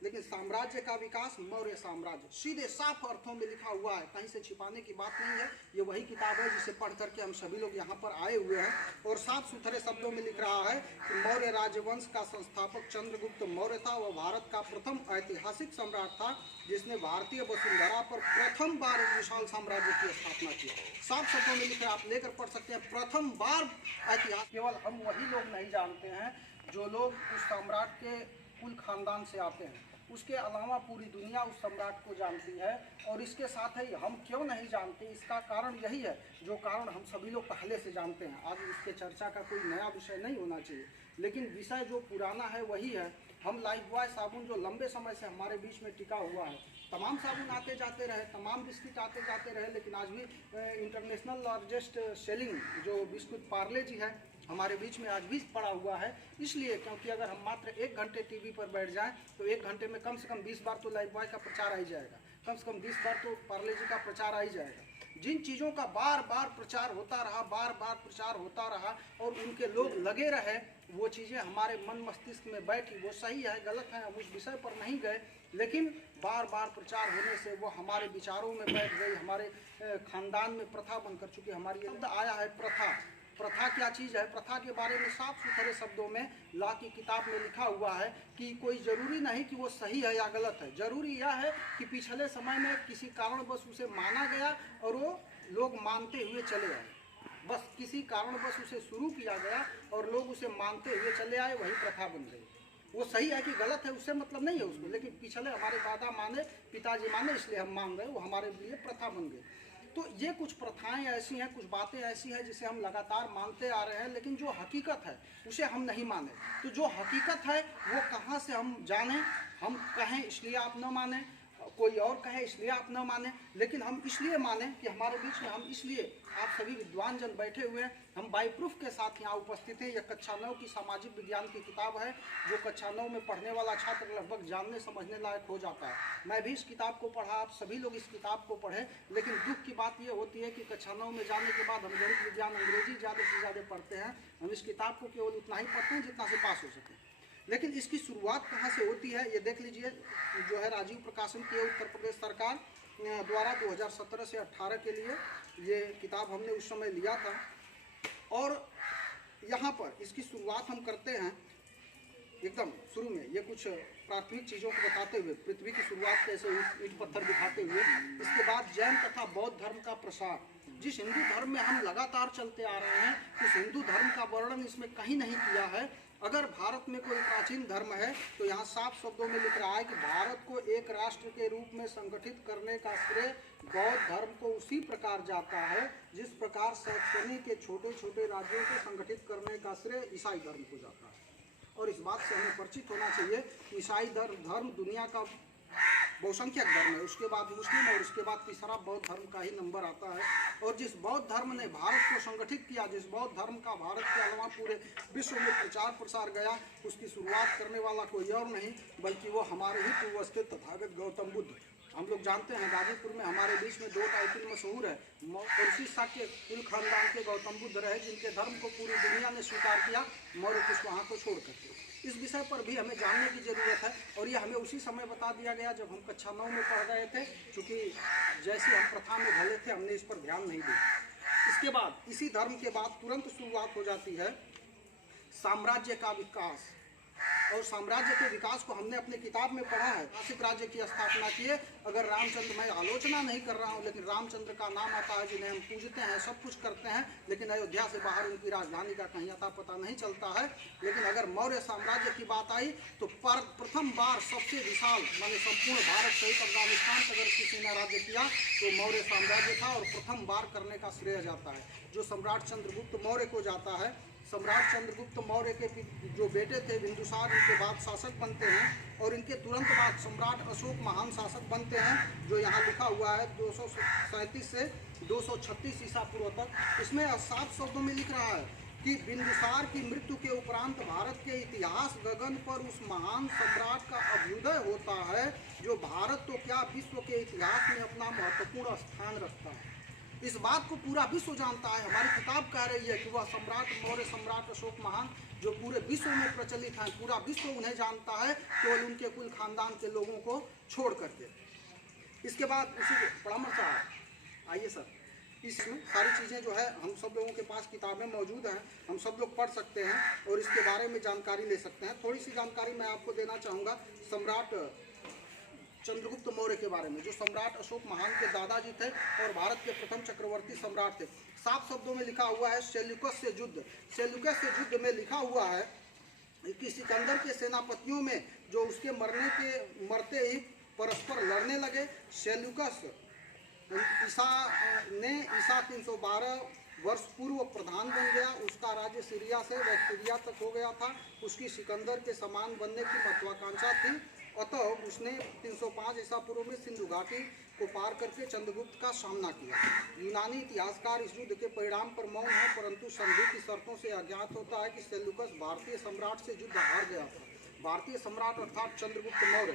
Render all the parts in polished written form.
लेकिन साम्राज्य का विकास मौर्य साम्राज्य, सीधे साफ अर्थों में लिखा हुआ है, कहीं से छिपाने की बात नहीं है। ये वही किताब है जिसे पढ़ करके हम सभी लोग यहाँ पर आए हुए हैं, और साफ सुथरे शब्दों में लिख रहा है कि मौर्य राजवंश का संस्थापक चंद्रगुप्त मौर्य था। वह भारत का प्रथम ऐतिहासिक सम्राट था जिसने भारतीय वसुंधरा पर प्रथम बार विशाल साम्राज्य की स्थापना की। साफ शब्दों में लिखे, आप लेकर पढ़ सकते हैं, प्रथम बार ऐतिहास। केवल हम वही लोग नहीं जानते हैं जो लोग उस सम्राट के कुल खानदान से आते हैं, उसके अलावा पूरी दुनिया उस सम्राट को जानती है। और इसके साथ ही हम क्यों नहीं जानते, इसका कारण यही है जो कारण हम सभी लोग पहले से जानते हैं। आज इसके चर्चा का कोई नया विषय नहीं होना चाहिए, लेकिन विषय जो पुराना है वही है। हम लाइफबॉय साबुन जो लंबे समय से हमारे बीच में टिका हुआ है, तमाम साबुन आते जाते रहे, तमाम बिस्किट आते जाते रहे, लेकिन आज भी इंटरनेशनल लार्जेस्ट सेलिंग जो बिस्कुट पार्ले जी है हमारे बीच में आज भी पड़ा हुआ है। इसलिए क्योंकि अगर हम मात्र 1 घंटे टीवी पर बैठ जाएं तो 1 घंटे में कम से कम 20 बार तो लाइफबॉय का प्रचार आ ही जाएगा, कम से कम 20 बार तो पार्ले जी का प्रचार आ ही जाएगा। जिन चीज़ों का बार बार प्रचार होता रहा, बार बार प्रचार होता रहा और उनके लोग लगे रहे, वो चीज़ें हमारे मन मस्तिष्क में बैठी। वो सही है गलत है, हम उस विषय पर नहीं गए, लेकिन बार बार प्रचार होने से वो हमारे विचारों में बैठ गई, हमारे खानदान में प्रथा बनकर चुकी। हमारी शब्द आया है प्रथा। प्रथा क्या चीज़ है? प्रथा के बारे में साफ सुथरे शब्दों में लॉ की किताब में लिखा हुआ है कि कोई ज़रूरी नहीं कि वो सही है या गलत है, ज़रूरी यह है कि पिछले समय में किसी कारणवश उसे माना गया और वो लोग मानते हुए चले आए। बस किसी कारणवश उसे शुरू किया गया और लोग उसे मानते हुए चले आए, वही प्रथा बन गई। वो सही है कि गलत है उससे मतलब नहीं है उसको, लेकिन पिछले हमारे दादा माने, पिताजी माने, इसलिए हम मान गए, वो हमारे लिए प्रथा बन गई। तो ये कुछ प्रथाएं ऐसी हैं, कुछ बातें ऐसी हैं जिसे हम लगातार मानते आ रहे हैं, लेकिन जो हकीकत है उसे हम नहीं माने। तो जो हकीकत है वो कहाँ से हम जानें? हम कहें इसलिए आप न माने, कोई और कहे इसलिए आप न माने, लेकिन हम इसलिए माने कि हमारे बीच में हम इसलिए आप सभी विद्वान जन बैठे हुए हैं, हम बाई प्रूफ के साथ यहाँ उपस्थित हैं। यह कक्षा 9 की सामाजिक विज्ञान की किताब है जो कक्षा 9 में पढ़ने वाला छात्र लगभग जानने समझने लायक हो जाता है। मैं भी इस किताब को पढ़ा, आप सभी लोग इस किताब को पढ़ें, लेकिन दुख की बात यह होती है कि कक्षा 9 में जाने के बाद हम गणित विज्ञान अंग्रेजी ज़्यादा से ज़्यादा पढ़ते हैं। हम इस किताब को केवल उतना ही पढ़ते हैं जितना से पास हो सके, लेकिन इसकी शुरुआत कहाँ से होती है ये देख लीजिए। जो है राजीव प्रकाशन की उत्तर प्रदेश सरकार द्वारा 2017 से 18 के लिए ये किताब हमने उस समय लिया था, और यहाँ पर इसकी शुरुआत हम करते हैं एकदम शुरू में। ये कुछ प्राथमिक चीज़ों को बताते हुए, पृथ्वी की शुरुआत कैसे हुई, ईंट पत्थर दिखाते हुए, इसके बाद जैन तथा बौद्ध धर्म का प्रसार। जिस हिंदू धर्म में हम लगातार चलते आ रहे हैं, उस हिंदू धर्म का वर्णन इसमें कहीं नहीं किया है। अगर भारत में कोई प्राचीन धर्म है तो यहाँ साफ शब्दों में लिख रहा है कि भारत को एक राष्ट्र के रूप में संगठित करने का श्रेय बौद्ध धर्म को उसी प्रकार जाता है जिस प्रकार सैक्सनी के छोटे छोटे राज्यों को संगठित करने का श्रेय ईसाई धर्म को जाता है। और इस बात से हमें परिचित होना चाहिए कि ईसाई धर्म दुनिया का बहुसंख्यक धर्म है, उसके बाद मुस्लिम और उसके बाद तीसरा बौद्ध धर्म का ही नंबर आता है। और जिस बौद्ध धर्म ने भारत को संगठित किया, जिस बौद्ध धर्म का भारत के अलावा पूरे विश्व में प्रचार प्रसार गया, उसकी शुरुआत करने वाला कोई और नहीं बल्कि वो हमारे ही पूर्वज थे, तथागत गौतम बुद्ध। हम लोग जानते हैं गाजीपुर में हमारे बीच में 2 टाइटल मशहूर है, तुलसी शाक्य कुल खानदान के गौतम बुद्ध रहे जिनके धर्म को पूरी दुनिया ने स्वीकार किया, मौर्य कुशवाहा को छोड़ करके। इस विषय पर भी हमें जानने की ज़रूरत है, और यह हमें उसी समय बता दिया गया जब हम कक्षा 9 में पढ़ रहे थे, चूँकि जैसे हम प्रथा में ढले थे हमने इस पर ध्यान नहीं दिया। इसके बाद इसी धर्म के बाद तुरंत शुरुआत हो जाती है साम्राज्य का विकास, और साम्राज्य के विकास को हमने अपने किताब में पढ़ा है। ऐतिहासिक राज्य की स्थापना किए। अगर रामचंद्र, मैं आलोचना नहीं कर रहा हूँ, लेकिन रामचंद्र का नाम आता है जिन्हें हम पूजते हैं, सब कुछ करते हैं, लेकिन अयोध्या से बाहर उनकी राजधानी का कहीं अता पता नहीं चलता है। लेकिन अगर मौर्य साम्राज्य की बात आई तो प्रथम बार सबसे विशाल माने संपूर्ण भारत सहित अफगानिस्तान अगर किसी ने राज्य किया तो मौर्य साम्राज्य था, और प्रथम बार करने का श्रेय जाता है जो सम्राट चंद्रगुप्त मौर्य को जाता है। सम्राट चंद्रगुप्त मौर्य के जो बेटे थे बिंदुसार, इनके बाद शासक बनते हैं, और इनके तुरंत बाद सम्राट अशोक महान शासक बनते हैं, जो यहाँ लिखा हुआ है 237 से 236 ईसा पूर्व तक। इसमें साफ शब्दों में लिख रहा है कि बिंदुसार की मृत्यु के उपरांत भारत के इतिहास गगन पर उस महान सम्राट का अभ्युदय होता है जो भारत तो क्या विश्व के इतिहास में अपना महत्वपूर्ण स्थान रखता है। इस बात को पूरा विश्व जानता है। हमारी किताब कह रही है कि वह सम्राट मौर्य सम्राट अशोक महान जो पूरे विश्व में प्रचलित हैं, पूरा विश्व उन्हें जानता है, केवल उनके कुल खानदान के लोगों को छोड़ करके। इसके बाद उसी परामर्श आइए सर, इसमें सारी चीज़ें जो है हम सब लोगों के पास किताबें मौजूद हैं, हम सब लोग पढ़ सकते हैं और इसके बारे में जानकारी ले सकते हैं। थोड़ी सी जानकारी मैं आपको देना चाहूँगा सम्राट चंद्रगुप्त मौर्य के बारे में, जो सम्राट अशोक महान के दादाजी थे और भारत के प्रथम चक्रवर्ती सम्राट थे। साफ शब्दों में लिखा हुआ है सेल्यूकस से युद्ध, सेल्यूकस से युद्ध में लिखा हुआ है कि सिकंदर के सेनापतियों में जो उसके मरते ही परस्पर लड़ने लगे। सेल्यूकस ईसा 312 वर्ष पूर्व प्रधान बन गया। उसका राज्य सीरिया से बैक्टीरिया तक हो गया था। उसकी सिकंदर के समान बनने की महत्वाकांक्षा थी, अतः उसने 305 ईसा पूर्व में सिंधु घाटी को पार करके चंद्रगुप्त का सामना किया। यूनानी इतिहासकार इस युद्ध के परिणाम पर मौन है, परंतु संधि की शर्तों से अज्ञात होता है कि सेल्यूकस भारतीय सम्राट से युद्ध हार गया था। भारतीय सम्राट अर्थात चंद्रगुप्त मौर्य।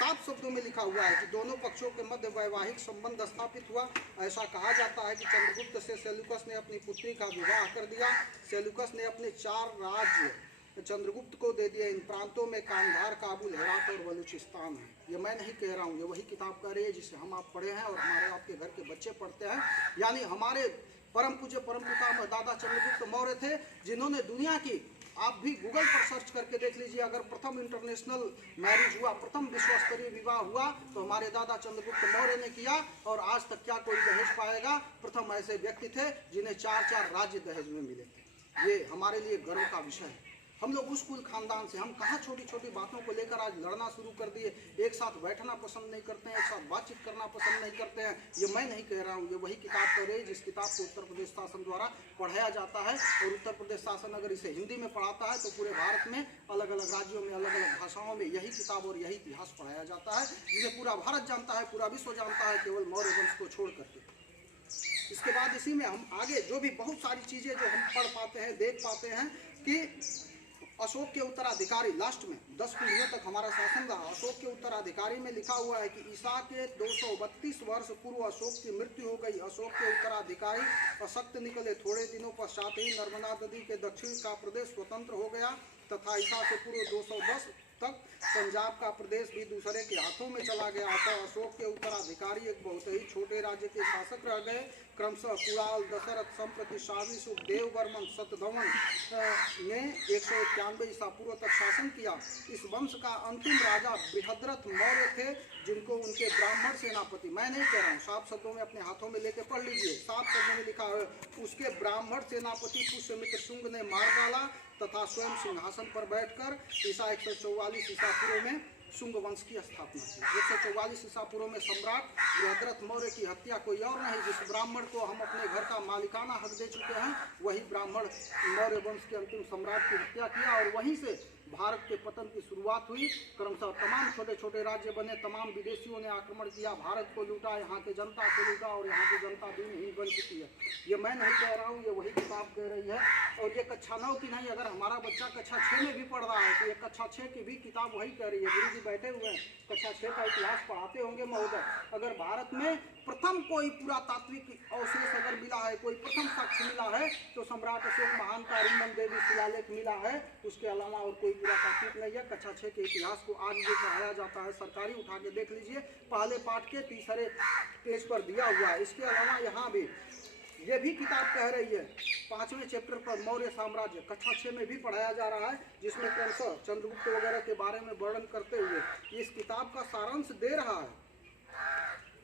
साफ शब्दों में लिखा हुआ है कि दोनों पक्षों के मध्य वैवाहिक संबंध स्थापित हुआ। ऐसा कहा जाता है कि चंद्रगुप्त से सेल्यूकस ने अपनी पुत्री का विवाह कर दिया। सेल्यूकस ने अपने 4 राज्य चंद्रगुप्त को दे दिए। इन प्रांतों में कांधार, काबुल, हेरात और बलूचिस्तान है। ये मैं नहीं कह रहा हूँ, ये वही किताब कह रही है जिसे हम आप पढ़े हैं और हमारे आपके घर के बच्चे पढ़ते हैं। यानी हमारे परम पूज्य परम पितामह दादा चंद्रगुप्त मौर्य थे, जिन्होंने दुनिया की, आप भी गूगल पर सर्च करके देख लीजिए, अगर प्रथम इंटरनेशनल मैरिज हुआ, प्रथम विश्व स्तरीय विवाह हुआ तो हमारे दादा चंद्रगुप्त मौर्य ने किया। और आज तक क्या कोई दहेज पाएगा? प्रथम ऐसे व्यक्ति थे जिन्हें 4 राज्य दहेज में मिले थे। ये हमारे लिए गर्व का विषय है। हम लोग उस कुल खानदान से, हम कहाँ छोटी छोटी बातों को लेकर आज लड़ना शुरू कर दिए। एक साथ बैठना पसंद नहीं करते हैं, एक साथ बातचीत करना पसंद नहीं करते हैं। ये मैं नहीं कह रहा हूँ, ये वही किताब कह रही है जिस किताब को उत्तर प्रदेश शासन द्वारा पढ़ाया जाता है। और उत्तर प्रदेश शासन अगर इसे हिंदी में पढ़ाता है तो पूरे भारत में अलग अलग राज्यों में अलग अलग भाषाओं में यही किताब और यही इतिहास पढ़ाया जाता है, जिसे पूरा भारत जानता है, पूरा विश्व जानता है, केवल मौर्य वंश को छोड़ करके। इसके बाद इसी में हम आगे जो भी बहुत सारी चीज़ें जो हम पढ़ पाते हैं, देख पाते हैं कि अशोक के उत्तराधिकारी, लास्ट में 10 पीढ़ियों तक हमारा शासन रहा। अशोक के उत्तराधिकारी में लिखा हुआ है कि ईसा के 232 वर्ष पूर्व अशोक की मृत्यु हो गई। अशोक के उत्तराधिकारी अशक्त निकले। थोड़े दिनों पश्चात ही नर्मदा नदी के दक्षिण का प्रदेश स्वतंत्र हो गया तथा ईसा से पूर्व 210 तक पंजाब का प्रदेश भी दूसरे के हाथों में चला गया। अतः अशोक के उत्तराधिकारी एक बहुत ही छोटे राज्य के शासक रह गए। क्रमशः कुणाल, दशरथ, संप्रति शावी, सुखदेव वर्मन, सतधवन ने 191 ईसा पूर्व तक शासन किया। इस वंश का अंतिम राजा बृहद्रथ मौर्य थे, जिनको उनके ब्राह्मण सेनापति, मैं नहीं कह रहा हूँ, साफ शब्दों में अपने हाथों में लेकर पढ़ लीजिए, साफ शब्दों में लिखा है, उसके ब्राह्मण सेनापति पुष्यमित्र शुंग ने मार डाला तथा स्वयं सिंहासन पर बैठकर ईसा 144 ईसा पूर्व में शुंग वंश की स्थापना की। 144 ईसा पूर्व में सम्राट बृहद्रथ मौर्य की हत्या कोई और नहीं, जिस ब्राह्मण को हम अपने घर का मालिकाना हक दे चुके हैं, वही ब्राह्मण मौर्य वंश के अंतिम सम्राट की हत्या किया। और वहीं से भारत के पतन की शुरुआत हुई। क्रमशः तमाम छोटे छोटे राज्य बने, तमाम विदेशियों ने आक्रमण किया, भारत को लूटा, यहाँ के जनता को लूटा और यहाँ की जनता दिनहीन बन चुकी है। ये मैं नहीं कह रहा हूँ, ये वही किताब कह रही है। और ये कक्षा 9 की नहीं, अगर हमारा बच्चा कक्षा 6 में भी पढ़ रहा है तो ये कक्षा 6 की भी किताब वही कह रही है। गुरु जी बैठे हुए हैं, कक्षा 6 का इतिहास पढ़ाते होंगे महोदय। अगर भारत में प्रथम कोई पुरातात्विक अवशेष अगर मिला है, कोई प्रथम साक्ष्य मिला है तो सम्राट अशोक महान का रिम्मन देवी शिलालेख मिला है। उसके अलावा और कोई पुरातात्विक नहीं है। कक्षा 6 के इतिहास को आज भी पढ़ाया जाता है सरकारी, उठा के देख लीजिए, पहले पाठ के तीसरे पेज पर दिया हुआ है। इसके अलावा यहाँ भी ये भी किताब कह रही है 5वें चैप्टर पर मौर्य साम्राज्य, कक्षा 6 में भी पढ़ाया जा रहा है, जिसमें क्रमशः चंद्रगुप्त वगैरह के बारे में वर्णन करते हुए इस किताब का सारांश दे रहा है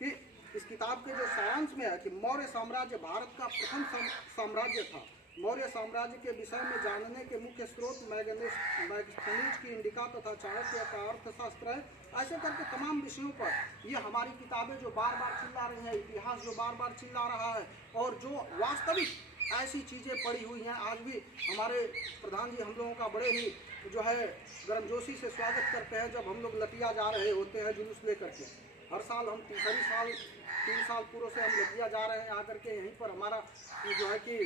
कि इस किताब के जो सारांश में है कि मौर्य साम्राज्य भारत का प्रथम साम्राज्य था। मौर्य साम्राज्य के विषय में जानने के मुख्य स्रोत मैगस्थनीज की इंडिका तथा चाणक्य का अर्थशास्त्र है। ऐसे करके तमाम विषयों पर ये हमारी किताबें जो बार बार चिल्ला रही हैं, इतिहास जो बार बार चिल्ला रहा है और जो वास्तविक ऐसी चीज़ें पड़ी हुई हैं। आज भी हमारे प्रधान जी हम लोगों का बड़े ही जो है गर्मजोशी से स्वागत करते हैं जब हम लोग लटिया जा रहे होते हैं जुलूस लेकर के। हर साल हम 3 साल पूर्व से हम लटिया जा रहे हैं, आकर के यहीं पर हमारा जो है कि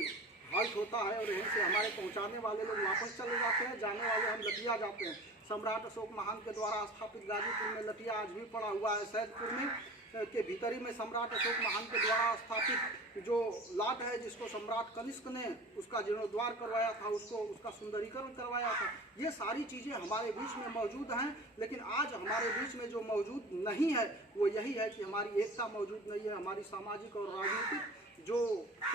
हाल्ट होता है और यहीं से हमारे पहुंचाने वाले लोग वापस चले जाते हैं, जाने वाले हम लटिया जाते हैं। सम्राट अशोक महान के द्वारा स्थापित गाजीपुर में लटिया आज भी पड़ा हुआ है। सैदपुर में के भीतरी में सम्राट अशोक महान के द्वारा स्थापित जो लाट है, जिसको सम्राट कनिष्क ने उसका जीर्णोद्धार करवाया था, उसको उसका सुंदरीकरण करवाया था, ये सारी चीज़ें हमारे बीच में मौजूद हैं। लेकिन आज हमारे बीच में जो मौजूद नहीं है वो यही है कि हमारी एकता मौजूद नहीं है, हमारी सामाजिक और राजनीतिक जो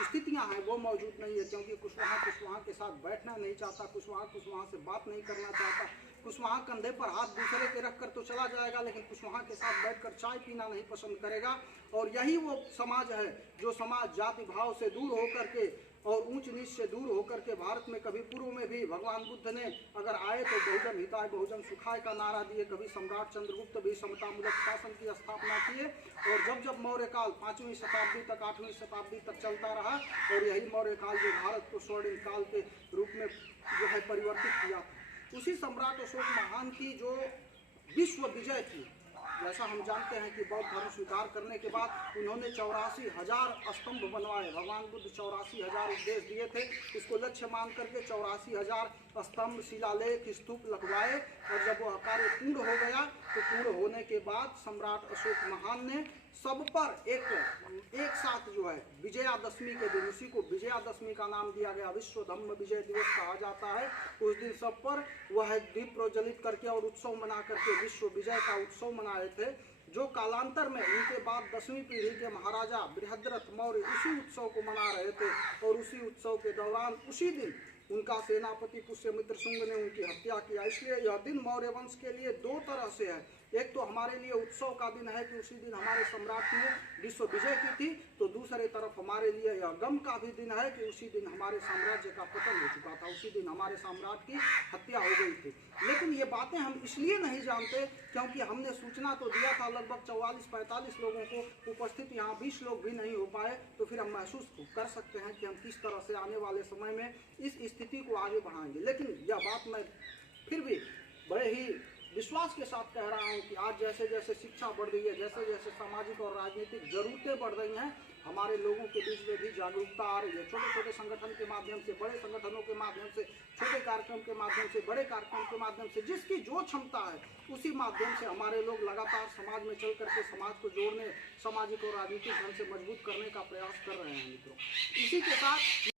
स्थितियां हैं वो मौजूद नहीं है। क्योंकि कुशवाहा के साथ बैठना नहीं चाहता, कुशवाहा से बात नहीं करना चाहता, कुशवाहा कंधे पर हाथ दूसरे के रख कर तो चला जाएगा, लेकिन कुशवाहा के साथ बैठकर चाय पीना नहीं पसंद करेगा। और यही वो समाज है जो समाज जाति भाव से दूर होकर के और ऊंच नीच से दूर होकर के भारत में कभी पूर्व में भी भगवान बुद्ध ने अगर आए तो बहुजन हिताय बहुजन सुखाय का नारा दिए, कभी सम्राट चंद्रगुप्त भी समतामूलक शासन की स्थापना किए। और जब जब मौर्य काल 5वीं शताब्दी तक 8वीं शताब्दी तक चलता रहा और यही मौर्य काल जो भारत को स्वर्णिम काल के रूप में जो है परिवर्तित किया, उसी सम्राट अशोक महान की जो विश्व विजय थी, जैसा हम जानते हैं कि बौद्ध धर्म स्वीकार करने के बाद उन्होंने 84,000 स्तंभ बनवाए। भगवान बुद्ध 84,000 उपदेश दिए थे, इसको लक्ष्य मान करके 84,000 स्तंभ शिलालेख स्तूप लगवाए। और जब वह कार्य पूर्ण हो गया तो पूर्ण होने के बाद सम्राट अशोक महान ने सब पर एक साथ जो है विजयादशमी के दिन, उसी को विजयादशमी का नाम दिया गया, विश्व धम्म विजय दिवस कहा जाता है। उस दिन सब पर वह दीप प्रज्वलित करके और उत्सव मना करके विश्व विजय का उत्सव मनाए थे, जो कालांतर में उनके बाद 10वीं पीढ़ी के महाराजा बृहद्रथ मौर्य उसी उत्सव को मना रहे थे। और उसी उत्सव के दौरान उसी दिन उनका सेनापति पुष्यमित्र शुंग ने उनकी हत्या किया। इसलिए यह दिन मौर्य वंश के लिए दो तरह से है। एक तो हमारे लिए उत्सव का दिन है कि उसी दिन हमारे सम्राट ने विश्व विजय की थी, तो दूसरे तरफ हमारे लिए यह गम का भी दिन है कि उसी दिन हमारे साम्राज्य का पतन हो चुका था, उसी दिन हमारे सम्राट की हत्या हो गई थी। लेकिन ये बातें हम इसलिए नहीं जानते क्योंकि हमने सूचना तो दिया था लगभग 44-45 लोगों को, उपस्थित यहाँ 20 लोग भी नहीं हो पाए। तो फिर हम महसूस कर सकते हैं कि हम किस तरह से आने वाले समय में इस स्थिति को आगे बढ़ाएंगे। लेकिन यह बात मैं फिर भी बड़े ही विश्वास के साथ कह रहा हूँ कि आज जैसे जैसे शिक्षा बढ़ रही है, जैसे जैसे सामाजिक और राजनीतिक जरूरतें बढ़ रही हैं, हमारे लोगों के बीच में भी जागरूकता आ रही है। छोटे छोटे संगठन के माध्यम से, बड़े संगठनों के माध्यम से, छोटे कार्यक्रम के माध्यम से, बड़े कार्यक्रम के माध्यम से, जिसकी जो क्षमता है उसी माध्यम से हमारे लोग लगातार समाज में चल करके समाज को जोड़ने, सामाजिक और राजनीतिक ढंग से मजबूत करने का प्रयास कर रहे हैं मित्रों। इसी के साथ